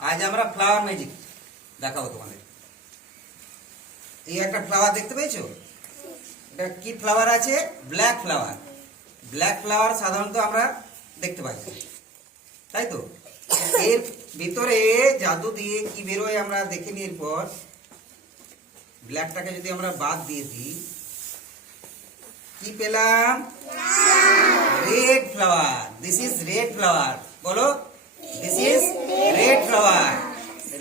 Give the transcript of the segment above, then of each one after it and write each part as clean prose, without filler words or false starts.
আজ আমরা flower magic দেখাবো তোমাদের। এই একটা ফ্লাওয়ার দেখতে পেয়েছো? এটা কি ফ্লাওয়ার আছে? Black flower. ব্ল্যাক ফ্লাওয়ার সাধারণত আমরা দেখতে পাই, তাই তো? এর ভিতরে জাদু দিয়ে কি বেরোয় আমরা দেখে নিয়ে পর ব্ল্যাকটাকে যদি আমরা বাদ দিয়ে দিই, কি পেলাম? Red flower. This is red flower. বলো, this is red flower.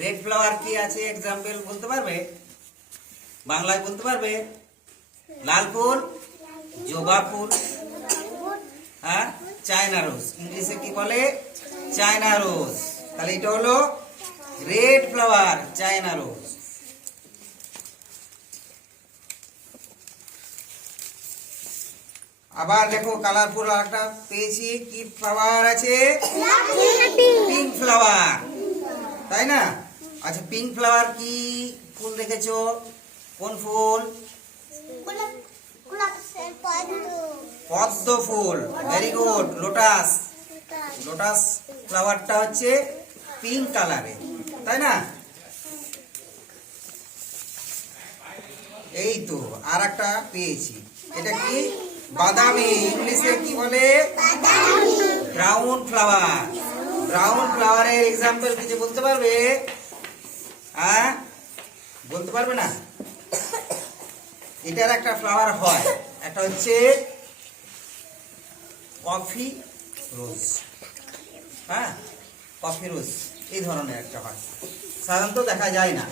Red flower কি আছে এক্সাম্পল বলতে পারবে? বাংলায় বলতে পারবে? লাল ফুল, জবা ফুল, হ্যাঁ, চায়না রোজ। ইংলিশে কি বলে? China rose. তাহলে এটা হলো রেড ফ্লাওয়ার, চায়না রোজ। আবার দেখো কালারফুল একটা পেয়েছি। কি ফ্লাওয়ার আছে? পিঙ্ক ফ্লাওয়ার, তাই না? আচ্ছা, পিঙ্ক ফ্লাওয়ার কি ফুল দেখেছো? কোন ফুল? পদ্ম ফুল। Very good. লোটাস। লোটাস ফ্লাওয়ারটা হচ্ছে পিঙ্ক কালারের, তাই না? এই তো আর একটা পেয়েছি। এটা কি? বাদামি। ইংলিশে কি বলে? Brown flower. ব্রাউন ফ্লাওয়ারের এক্সাম্পল কিছু বলতে পারবে? হ্যাঁ, বলতে পারবে না? এটার একটা ফ্লাওয়ার হয়, একটা হচ্ছে কফি রোজ। হ্যাঁ, কফি রোজ এই ধরনের একটা হয়, সাধারণত দেখা যায় না।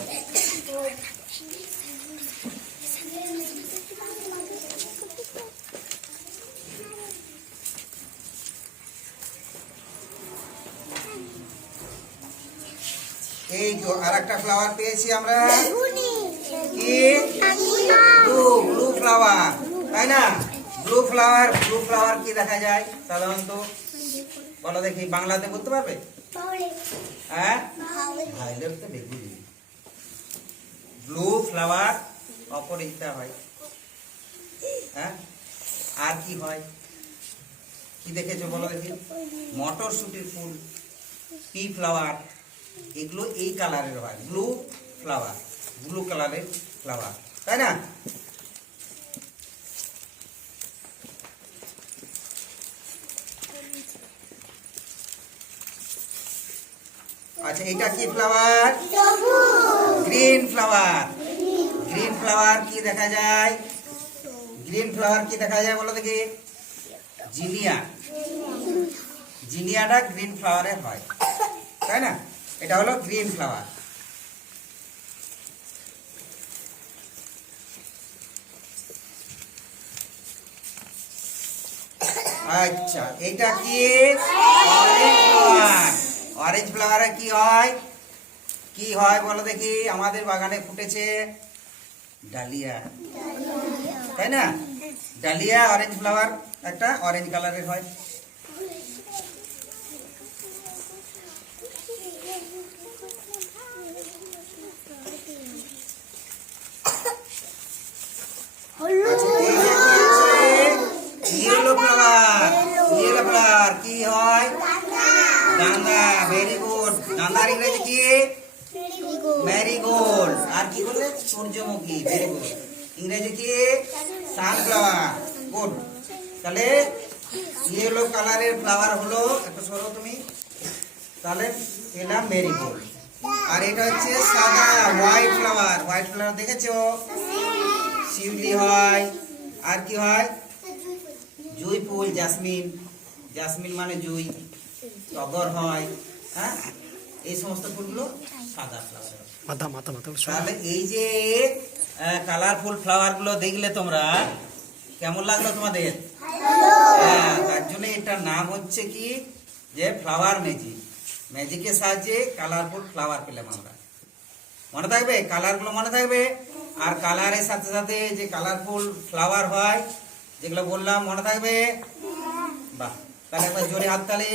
এই তো আর একটা ফ্লাওয়ার পেয়েছি আমরা। কি? ব্লু ফ্লাওয়ার, তাই না? Blue flower. ব্লু ফ্লাওয়ার কি দেখা যায় সাধারণত? বলো দেখি, বাংলাতে বলতে পারবে? হ্যাঁ, ভায়োলেট তো বেগুনি। ব্লু ফ্লাওয়ার অপরাজিতা হয়। হ্যাঁ, আর কি হয়? কি দেখেছো বলো দেখি? মটরশুটির ফুল, পি ফ্লাওয়ার, এগুলো এই কালারের হয়। ব্লু ফ্লাওয়ার, ব্লু কালারের ফ্লাওয়ার, তাই না? আচ্ছা, এটা কি flower? Green flower. Green flower কি দেখা যায়? গ্রিন ফ্লাওয়ার কি দেখা যায় বলো দেখি? জিনিয়া। জিনিয়াটা গ্রিন ফ্লাওয়ারের হয়, তাই না? এটা হলো গ্রিন ফ্লাওয়ার। আচ্ছা, এটা কি? Orange flower. অরেঞ্জ ফ্লাওয়ারে কি হয়? কি হয় বলো দেখি? আমাদের বাগানে ফুটেছে ডালিয়া, তাই না? ডালিয়া অরেঞ্জ ফ্লাওয়ার, একটা অরেঞ্জ কালারের হয়। Yellow flower. ইয়েলো ফ্লাওয়ার কি হয়? গাঁদা। Very good. গাঁদার ইংরেজি কি? ম্যারিগোল্ড। আর কি বলে? সূর্যমুখী। Very good. ইংরেজি কি? সানফ্লাওয়ার। গুড। তাহলে ইয়েলো কালারের ফ্লাওয়ার হলো, একটু সরো তুমি, তাহলে এটা মেরিগোল্ড। আর এটা হচ্ছে সাদা হোয়াইট ফ্লাওয়ার। হোয়াইট ফ্লাওয়ার দেখেছো? শিউলি হয়। আর কি হয়? জুঁই ফুল, জাসমিন। জাসমিন মানে জুঁই। টগর হয়। হ্যাঁ, এই সমস্ত ফুলগুলো সাদা ফ্লাওয়ার। তাহলে এই যে কালারফুল ফ্লাওয়ার গুলো দেখলে তোমরা, কেমন লাগলো তোমাদের? হ্যাঁ, তার জন্য এটার নাম হচ্ছে কি? যে ফ্লাওয়ার ম্যাজিক। ম্যাজিকের সাহায্যে কালারফুল ফ্লাওয়ার পেলাম আমরা। মনে থাকবে? কালার গুলো মনে থাকবে। আর কালারের সাথে সাথে যে কালারফুল ফ্লাওয়ার হয়, যেগুলো বললাম, মনে থাকবে? বাহ, তাহলে একবার জোরে হাততালি।